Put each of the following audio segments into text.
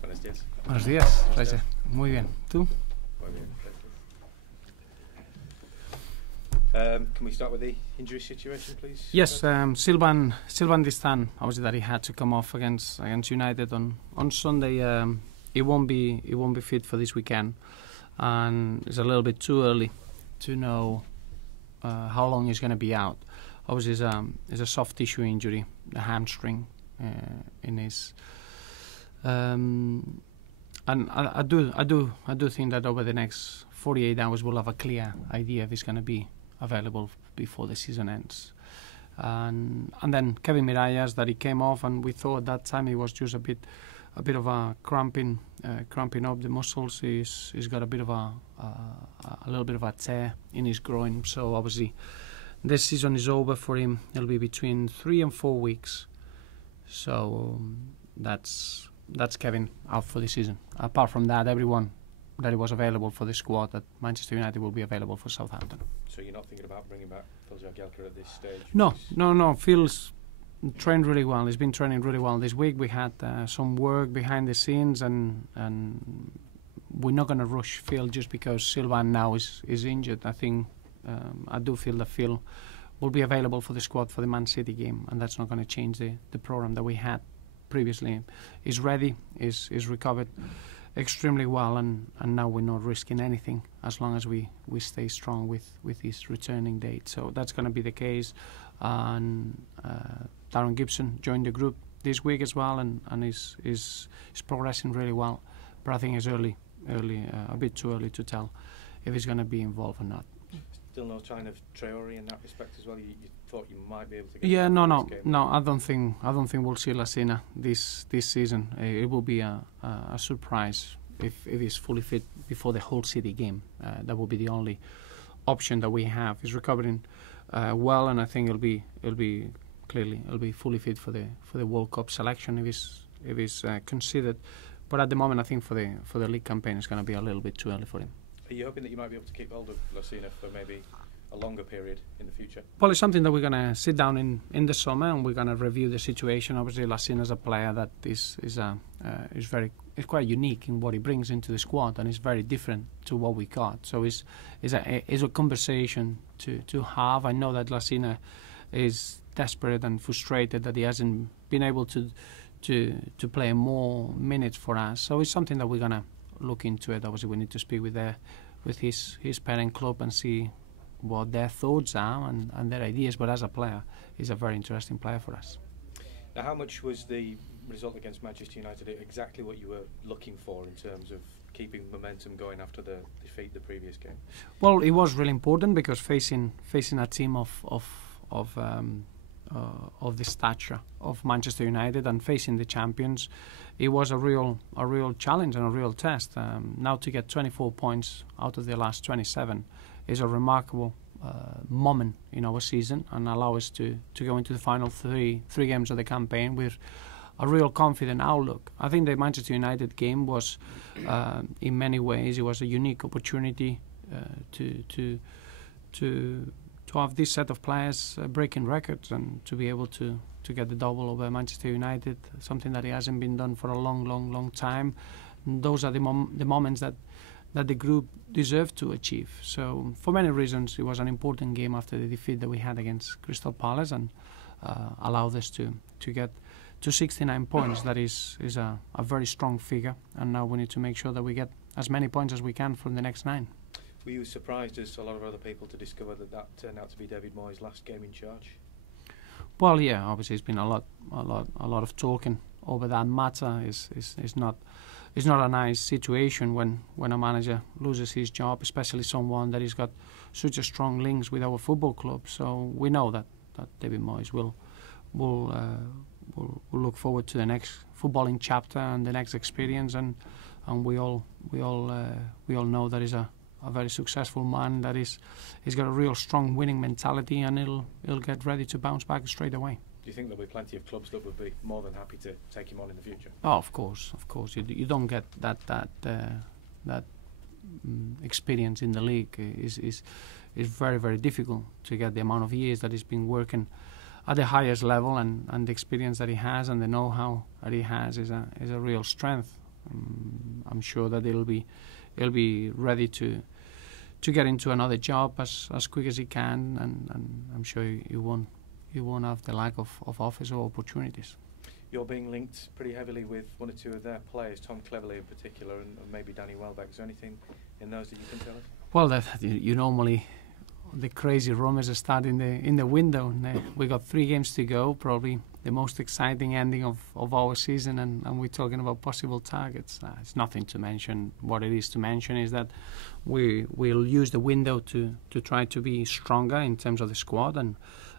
Buenos días. Buenos días, Raisa. Muy bien. ¿Tú? Muy bien. Can we start with the injury situation, please? Yes, Silvan Distan, obviously that he had to come off against United on Sunday. He won't be fit for this weekend, and it's a little bit too early to know how long he's going to be out. Obviously, it's a soft tissue injury, the hamstring in his. And I do think that over the next 48 hours we'll have a clear idea if he's going to be available before the season ends. And then Kevin Mirallas, that he came off, and we thought that time he was just a bit of a cramping up the muscles. He's got a bit of a little bit of a tear in his groin. So obviously, this season is over for him. It'll be between 3 and 4 weeks. So that's Kevin out for the season. Apart from that, everyone that was available for the squad at Manchester United will be available for Southampton. So you're not thinking about bringing back Phil Jagielka at this stage? No. Phil's trained really well. He's been training really well this week. We had some work behind the scenes, and we're not going to rush Phil just because Silvan now is injured. I think I do feel that Phil will be available for the squad for the Man City game, and that's not going to change the program that we had previously. He's ready. He's recovered extremely well, and now we're not risking anything as long as we stay strong with his returning date. So that's going to be the case. And Darren Gibson joined the group this week as well, and is progressing really well. But I think it's early, a bit too early to tell if he's going to be involved or not. Still no sign of Traore in that respect as well. You thought you might be able to get. Yeah, no. I don't think we'll see Lassina this season. It will be a surprise if he's fully fit before the Hull City game. That will be the only option that we have. He's recovering well, and I think it'll be fully fit for the World Cup selection if he's considered. But at the moment, I think for the league campaign, it's going to be a little bit too early for him. Are you hoping that you might be able to keep hold of Lassina for maybe a longer period in the future? Well, it's something that we're going to sit down in the summer, and we're going to review the situation. Obviously, Lassina is a player that is quite unique in what he brings into the squad, and it's very different to what we got. So it's a conversation to have. I know that Lassina is desperate and frustrated that he hasn't been able to play more minutes for us. So it's something that we're going to look into it. Obviously, we need to speak with his parent club and see what their thoughts are and their ideas. But as a player, he's a very interesting player for us. Now, how much was the result against Manchester United exactly what you were looking for in terms of keeping momentum going after the defeat the previous game? Well, it was really important because facing a team of the stature of Manchester United and facing the champions, it was a real challenge and a real test. Now to get 24 points out of the last 27 is a remarkable moment in our season, and allow us to go into the final three games of the campaign with a real confident outlook. I think the Manchester United game was, in many ways, it was a unique opportunity to have this set of players breaking records and to be able to get the double over Manchester United, something that it hasn't been done for a long time. And those are the moments that the group deserved to achieve. So for many reasons, it was an important game after the defeat that we had against Crystal Palace, and allowed us to get to 69 points. That is a very strong figure, and now we need to make sure that we get as many points as we can from the next 9. Were you surprised, as a lot of other people, to discover that turned out to be David Moyes' last game in charge? Well, yeah, obviously it's been a lot of talking over that matter. It's not a nice situation when a manager loses his job, especially someone that has got such a strong links with our football club. So we know that David Moyes will look forward to the next footballing chapter and the next experience, and we all know that he's a very successful man, that he's got a real strong winning mentality, and he'll get ready to bounce back straight away. Do you think there'll be plenty of clubs that would be more than happy to take him on in the future? Oh, of course. You don't get that experience in the league. Is very, very difficult to get the amount of years that he's been working at the highest level, and the experience that he has and the know-how that he has is a real strength. I'm sure that he'll be ready to get into another job as quick as he can, and I'm sure he won't have the lack of offers or opportunities. You're being linked pretty heavily with one or two of their players, Tom Cleverley in particular, and maybe Danny Welbeck. Is there anything in those that you can tell us? Well, you normally, the crazy rumours start in the window. We got 3 games to go, probably the most exciting ending of our season, and we're talking about possible targets. It's nothing to mention. What it is to mention is that we'll use the window to try to be stronger in terms of the squad, and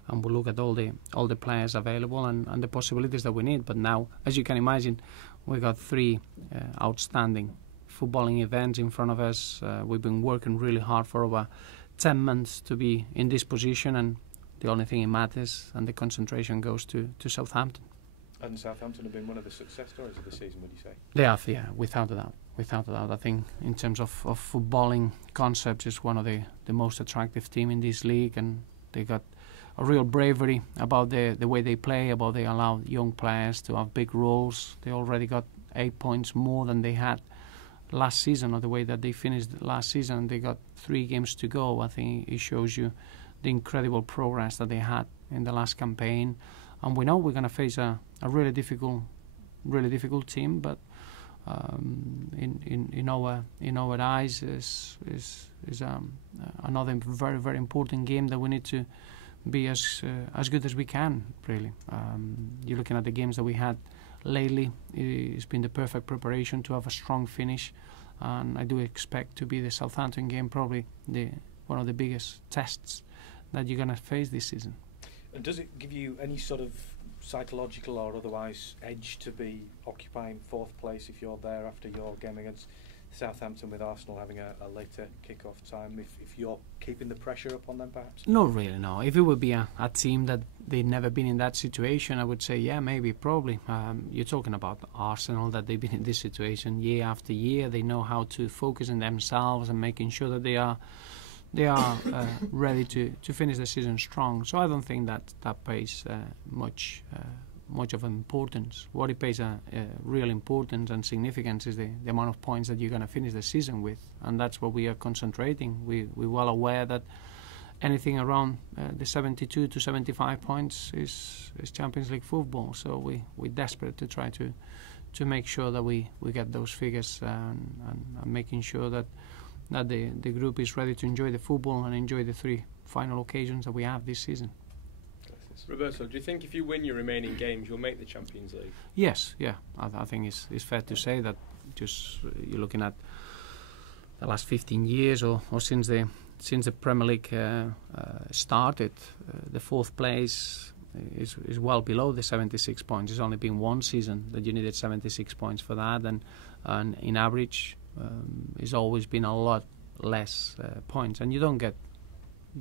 we'll look at all the players available and the possibilities that we need. But now, as you can imagine, we got 3 outstanding footballing events in front of us. We've been working really hard for over 10 months to be in this position, and the only thing that matters and the concentration goes to Southampton. And Southampton have been one of the success stories of the season, would you say? They have, yeah, without a doubt. Without a doubt, I think in terms of footballing concepts, it's one of the most attractive team in this league, and they got a real bravery about the way they play, about they allow young players to have big roles. They already got 8 points more than they had last season, or the way that they finished last season. They got 3 games to go. I think it shows you the incredible progress that they had in the last campaign. And we know we're going to face a really difficult team, but in our eyes is another very, very important game that we need to be as good as we can, really. You're looking at the games that we had lately. It's been the perfect preparation to have a strong finish, and I do expect to be the Southampton game probably one of the biggest tests that you're going to face this season. And does it give you any sort of psychological or otherwise edge to be occupying 4th place if you're there after your game against Southampton, with Arsenal having a later kick-off time, if you're keeping the pressure up on them perhaps? Not really, no. If it would be a team that they'd never been in that situation, I would say yeah, maybe, probably. You're talking about Arsenal, that they've been in this situation year after year. They know how to focus on themselves and making sure that they are ready to finish the season strong. So I don't think that plays much of importance. What it plays a real importance and significance is the amount of points that you're going to finish the season with, and that's what we are concentrating. We're well aware that anything around the 72 to 75 points is Champions League football. So we're desperate to try to make sure that we get those figures, and making sure that the group is ready to enjoy the football and enjoy the 3 final occasions that we have this season. Roberto, do you think if you win your remaining games, you'll make the Champions League? Yes, yeah. I think it's fair to say that. Just you're looking at the last 15 years, or since the Premier League started, the 4th place is well below the 76 points. It's only been 1 season that you needed 76 points for that, and in average, it's always been a lot less points, and you don't get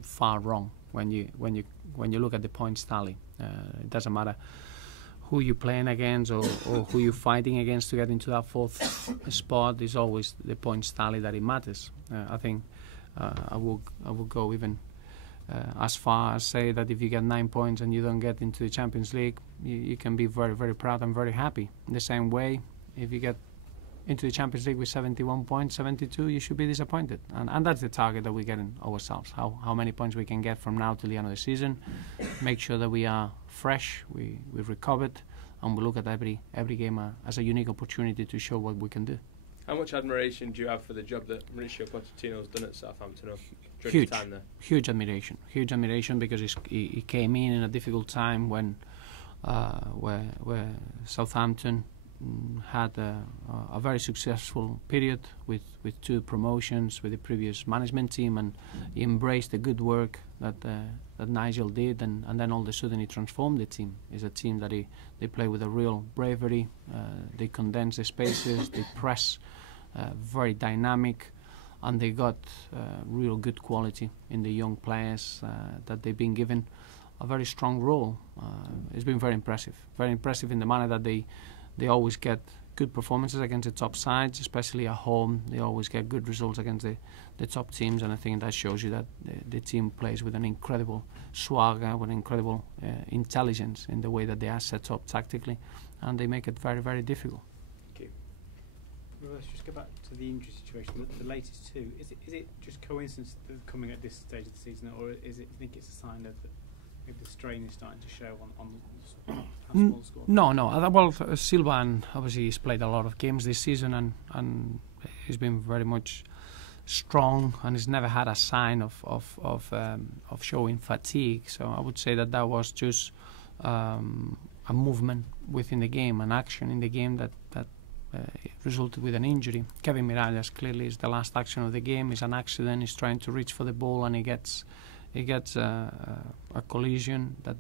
far wrong when you look at the points tally. It doesn't matter who you're playing against or who you're fighting against to get into that 4th spot. It's always the points tally that it matters. I think I will go even as far as say that if you get 9 points and you don't get into the Champions League, you can be very, very proud and very happy. In the same way, if you get into the Champions League with 71 points, 72, you should be disappointed. And that's the target that we're getting ourselves, how many points we can get from now till the end of the season, make sure that we are fresh, we've recovered, and we look at every game as a unique opportunity to show what we can do. How much admiration do you have for the job that Mauricio Pochettino's done at Southampton during his time there? Huge admiration, because he came in a difficult time when where Southampton had a very successful period with 2 promotions with the previous management team, and he embraced the good work that Nigel did, and then all of a sudden he transformed the team. It's a team that they play with a real bravery, they condense the spaces, they press, very dynamic, and they got real good quality in the young players that they've been given a very strong role. It's been very impressive in the manner that they always get good performances against the top sides, especially at home. They always get good results against the top teams, and I think that shows you that the team plays with an incredible swagger, with incredible intelligence in the way that they are set up tactically, and they make it very, very difficult. Thank you. Well, let's just go back to the injury situation. The latest two. Is it just coincidence that they're coming at this stage of the season, or is it? Do you think it's a sign that maybe the strain is starting to show on the small squad? No. Well, Silva obviously he's played a lot of games this season, and he's been very much strong, and he's never had a sign of showing fatigue. So I would say that was just a movement within the game, an action in the game that resulted with an injury. Kevin Mirallas clearly is the last action of the game. It's an accident. He's trying to reach for the ball, and he gets a collision that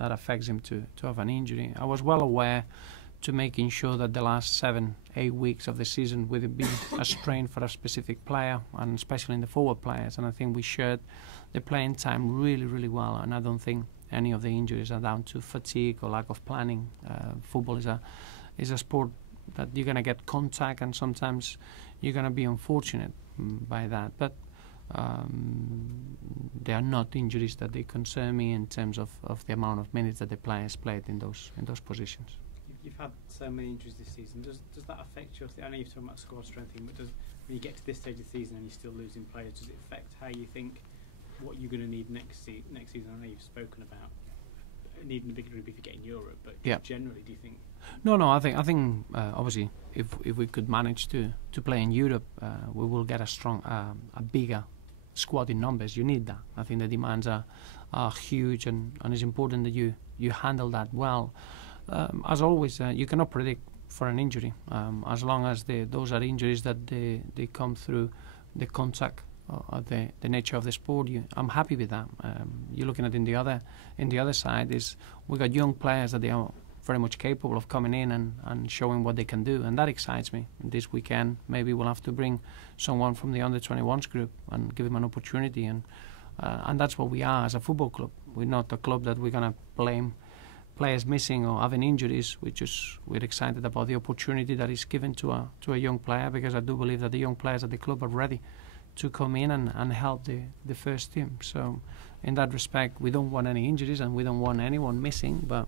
affects him to have an injury. I was well aware to making sure that the last 7-8 weeks of the season would be a strain for a specific player, and especially in the forward players. And I think we shared the playing time really, really well. And I don't think any of the injuries are down to fatigue or lack of planning. Football is a sport that you're going to get contact, and sometimes you're going to be unfortunate by that. But they are not injuries that they concern me in terms of the amount of minutes that the players played in those positions. You've had so many injuries this season. Does that affect your? I know you're talking about squad strengthening, but when you get to this stage of the season and you're still losing players, does it affect how you think what you're going to need next season? I know you've spoken about needing a big group if you get in Europe, but generally, do you think? No. I think obviously if we could manage to play in Europe, we will get a bigger squad in numbers. You need that. I think the demands are huge, and it's important that you handle that well. As always, you cannot predict for an injury. As long as those are injuries that they come through the contact or the nature of the sport, I'm happy with that. You're looking at in the other side is we got young players that they are very much capable of coming in and showing what they can do, and that excites me. This weekend maybe we'll have to bring someone from the under-21s group and give him an opportunity, and that's what we are as a football club. We're not a club that we're going to blame players missing or having injuries. We're excited about the opportunity that is given to a young player, because I do believe that the young players at the club are ready to come in and help the first team. So in that respect, we don't want any injuries and we don't want anyone missing, but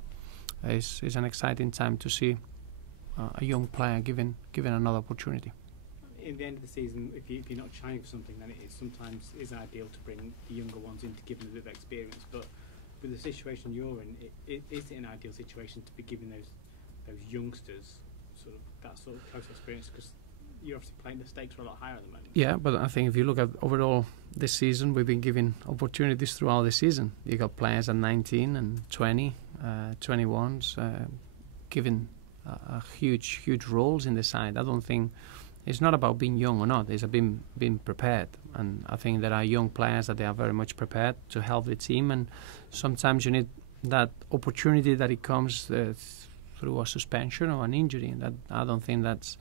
it's an exciting time to see a young player given another opportunity. In the end of the season, if you're not trying for something, then it sometimes is ideal to bring the younger ones in to give them a bit of experience. But with the situation you're in, is it an ideal situation to be giving those youngsters that sort of close experience? Because you're obviously playing, the stakes are a lot higher at the moment. Yeah, but I think if you look at overall this season, we've been given opportunities throughout the season. You got players at 19 and 20, 21s, given huge roles in the side. I don't think it's not about being young or not. It's being prepared, and I think there are young players that they are very much prepared to help the team. And sometimes you need that opportunity that it comes through a suspension or an injury. And that I don't think that's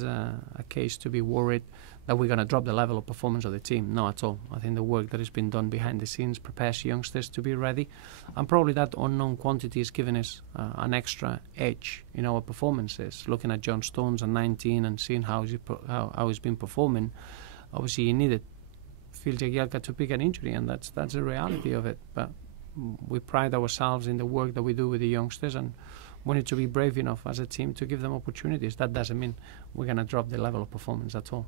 a case to be worried that we're going to drop the level of performance of the team. No, at all. I think the work that has been done behind the scenes prepares youngsters to be ready, and probably that unknown quantity is giving us an extra edge in our performances. Looking at John Stones at 19 and seeing how he's been performing, obviously he needed Phil Jagielka to pick an injury, and that's the reality of it. But we pride ourselves in the work that we do with the youngsters, and we need to be brave enough as a team to give them opportunities. That doesn't mean we're going to drop the level of performance at all.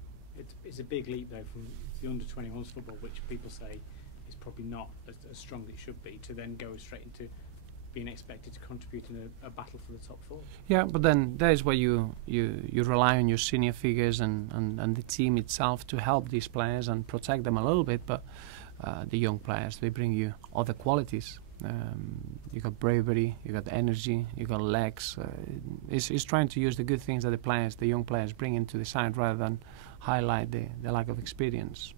It's a big leap, though, from the under-21s football, which people say is probably not as strong as it should be, to then go straight into being expected to contribute in a battle for the top four. Yeah, but then that is where you rely on your senior figures and the team itself to help these players and protect them a little bit. But the young players, they bring you other qualities. You got bravery, you got energy, you got legs. It's trying to use the good things that the young players bring into the side rather than highlight the lack of experience.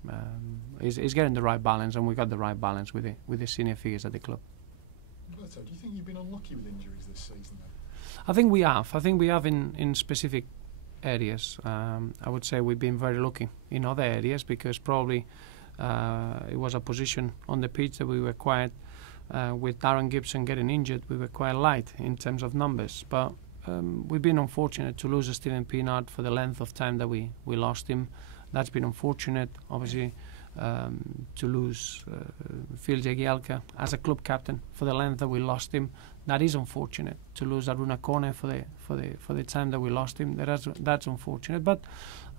It's getting the right balance, and we got the right balance with the senior figures at the club. Roberto, do you think you've been unlucky with injuries this season then? I think we have in specific areas. I would say we've been very lucky in other areas, because probably it was a position on the pitch that we were quite with Darren Gibson getting injured, we were quite light in terms of numbers. But we've been unfortunate to lose Stephen Pienaar for the length of time that we lost him. That's been unfortunate, obviously, to lose Phil Jagielka as a club captain for the length that we lost him. That is unfortunate. To lose Aruna Kone for the time that we lost him. That's unfortunate. But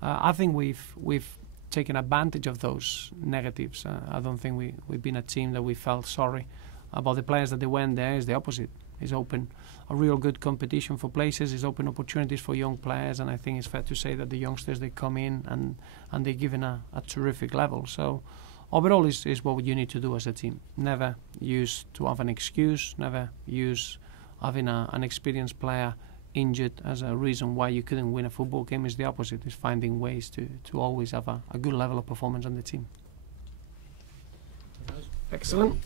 I think we've taken advantage of those negatives. I don't think we've been a team that we felt sorry about the players that they went there. Is the opposite. It's open a real good competition for places. It's open opportunities for young players, and I think it's fair to say that the youngsters, they come in and they're given a terrific level. So overall is what you need to do as a team. Never use to have an excuse, never use having an experienced player injured as a reason why you couldn't win a football game. Is the opposite. Is finding ways to always have a good level of performance on the team. Excellent.